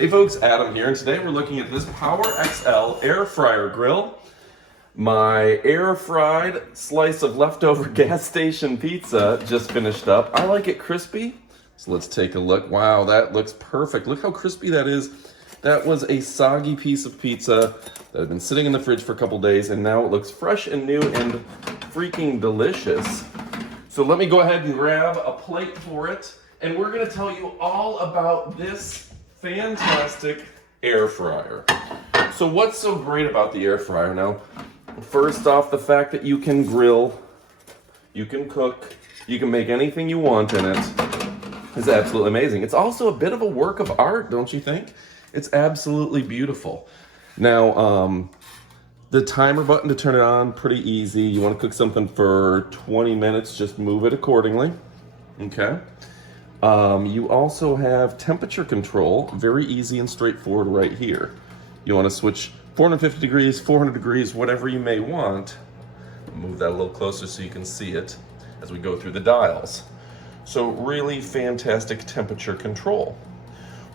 Hey folks, Adam here, and today we're looking at this Power XL air fryer grill. My air fried slice of leftover gas station pizza just finished up. I like it crispy, so let's take a look. Wow, that looks perfect. Look how crispy that is. That was a soggy piece of pizza that had been sitting in the fridge for a couple days, and now it looks fresh and new and freaking delicious. So let me go ahead and grab a plate for it, and we're gonna tell you all about this fantastic air fryer. So what's so great about the air fryer? Now, first off, the fact that you can grill, you can cook, you can make anything you want in it is absolutely amazing. It's also a bit of a work of art, don't you think? It's absolutely beautiful. Now, the timer button to turn it on, pretty easy. You want to cook something for 20 minutes, just move it accordingly, okay? You also have temperature control, very easy and straightforward right here. You want to switch 450 degrees, 400 degrees, whatever you may want. Move that a little closer so you can see it as we go through the dials. So really fantastic temperature control.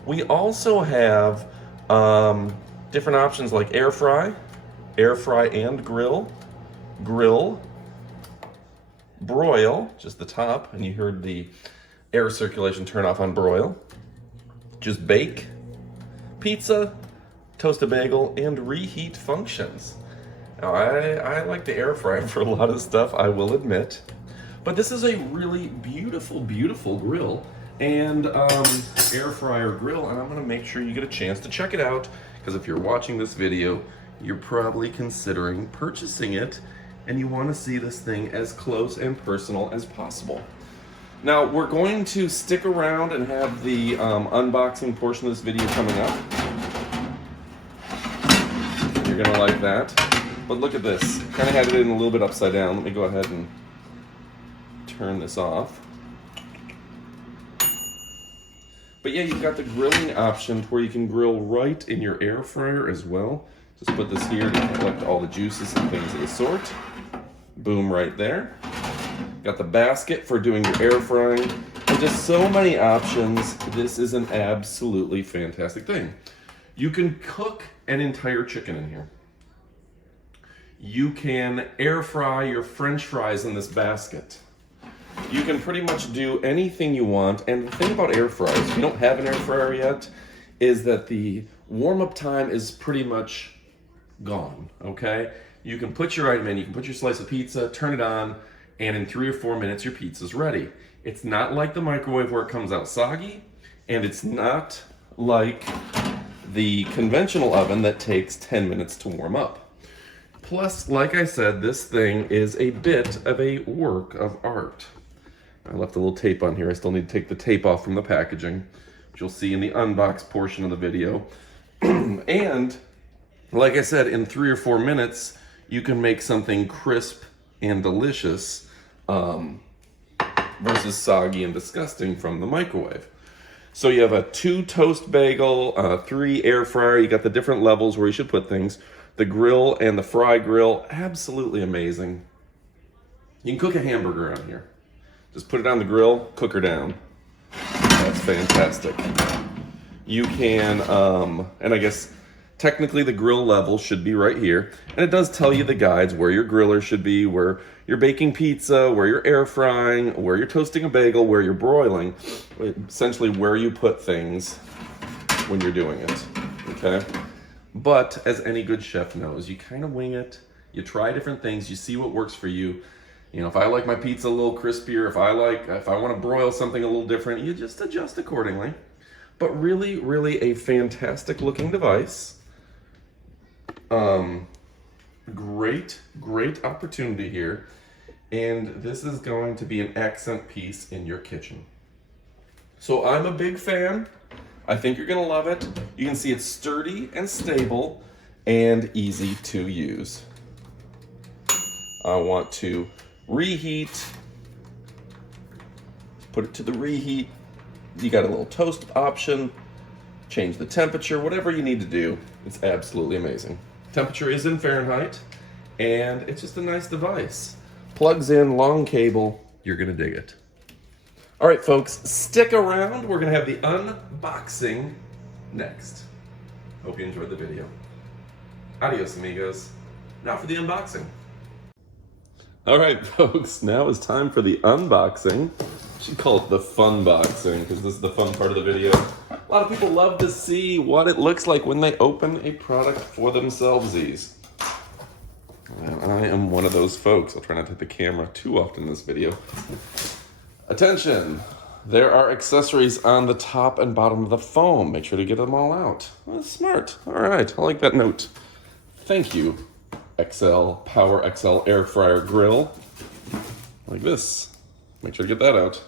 We also have different options like air fry and grill, broil, just the top, and you heard the air circulation turn off on broil. Just bake, pizza, toast a bagel, and reheat functions. Now, I like the air fryer for a lot of stuff, I will admit. But this is a really beautiful, beautiful grill and air fryer grill, and I'm gonna make sure you get a chance to check it out, because if you're watching this video, you're probably considering purchasing it, and you wanna see this thing as close and personal as possible. Now, we're going to stick around and have the unboxing portion of this video coming up. You're gonna like that. But look at this. Kind of had it in a little bit upside down. Let me go ahead and turn this off. But yeah, you've got the grilling option where you can grill right in your air fryer as well. Just put this here to collect all the juices and things of the sort. Boom, right there. Got the basket for doing your air frying, and just so many options. This is an absolutely fantastic thing. You can cook an entire chicken in here. You can air fry your French fries in this basket. You can pretty much do anything you want, and the thing about air fryers, if you don't have an air fryer yet, is that the warm-up time is pretty much gone, okay? You can put your item in, you can put your slice of pizza, turn it on, and in 3 or 4 minutes, your pizza's ready. It's not like the microwave where it comes out soggy, and it's not like the conventional oven that takes 10 minutes to warm up. Plus, like I said, this thing is a bit of a work of art. I left a little tape on here. I still need to take the tape off from the packaging, which you'll see in the unbox portion of the video. And, like I said, in 3 or 4 minutes, you can make something crisp and delicious versus soggy and disgusting from the microwave. So you have a 2 toast bagel, 3 air fryer. You got the different levels where you should put things. The grill and the fry grill, absolutely amazing. You can cook a hamburger on here. Just put it on the grill, cook her down. That's fantastic. You can, and I guess technically the grill level should be right here. And it does tell you the guides where your griller should be, where you're baking pizza, where you're air frying, where you're toasting a bagel, where you're broiling. Essentially where you put things when you're doing it, okay? But as any good chef knows, you kind of wing it. You try different things, you see what works for you. You know, if I like my pizza a little crispier, if I want to broil something a little different, you just adjust accordingly. But really, really a fantastic looking device. Great opportunity here. And this is going to be an accent piece in your kitchen. So I'm a big fan. I think you're gonna love it. You can see it's sturdy and stable and easy to use. I want to reheat. Put it to the reheat. You got a little toast option. Change the temperature, whatever you need to do. It's absolutely amazing. Temperature is in Fahrenheit, and it's just a nice device. Plugs in, long cable, you're gonna dig it. All right, folks, stick around. We're gonna have the unboxing next. Hope you enjoyed the video. Adios, amigos. Now for the unboxing. All right, folks, now is time for the unboxing. I should call it the fun boxing because this is the fun part of the video. A lot of people love to see what it looks like when they open a product for themselvesies. And I am one of those folks. I'll try not to hit the camera too often in this video. Attention! There are accessories on the top and bottom of the foam. Make sure to get them all out. Well, that's smart. All right, I like that note. Thank you, Power XL Air Fryer Grill. Like this. Make sure to get that out.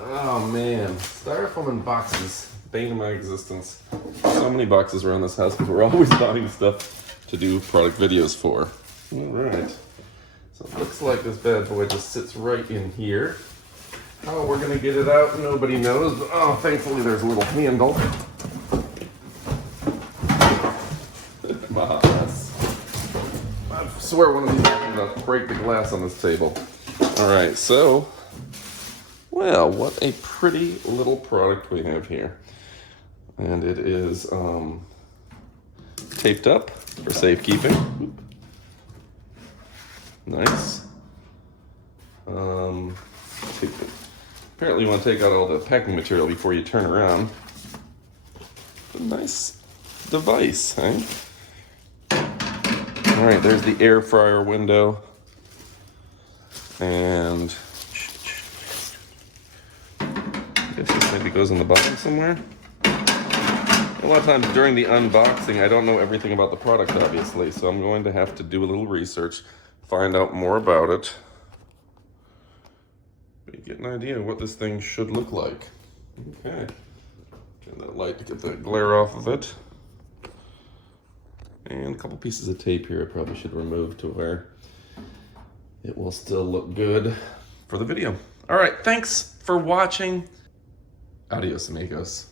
Oh man, styrofoam in boxes. Bane of my existence. So many boxes around this house because we're always buying stuff to do product videos for. All right. So it looks like this bad boy just sits right in here. How we're gonna get it out, nobody knows, but oh, thankfully there's a little handle. I swear one of these is gonna break the glass on this table. All right, so, well, what a pretty little product we have here. And it is taped up for safekeeping. Nice. Apparently you want to take out all the packing material before you turn around. A nice device, eh? All right, there's the air fryer window. And I guess this maybe goes in the bottom somewhere. A lot of times during the unboxing, I don't know everything about the product, obviously, so I'm going to have to do a little research, find out more about it. But you get an idea of what this thing should look like. Okay. Turn that light to get the glare off of it. And a couple pieces of tape here I probably should remove to where it will still look good for the video. All right, thanks for watching. Adios, amigos.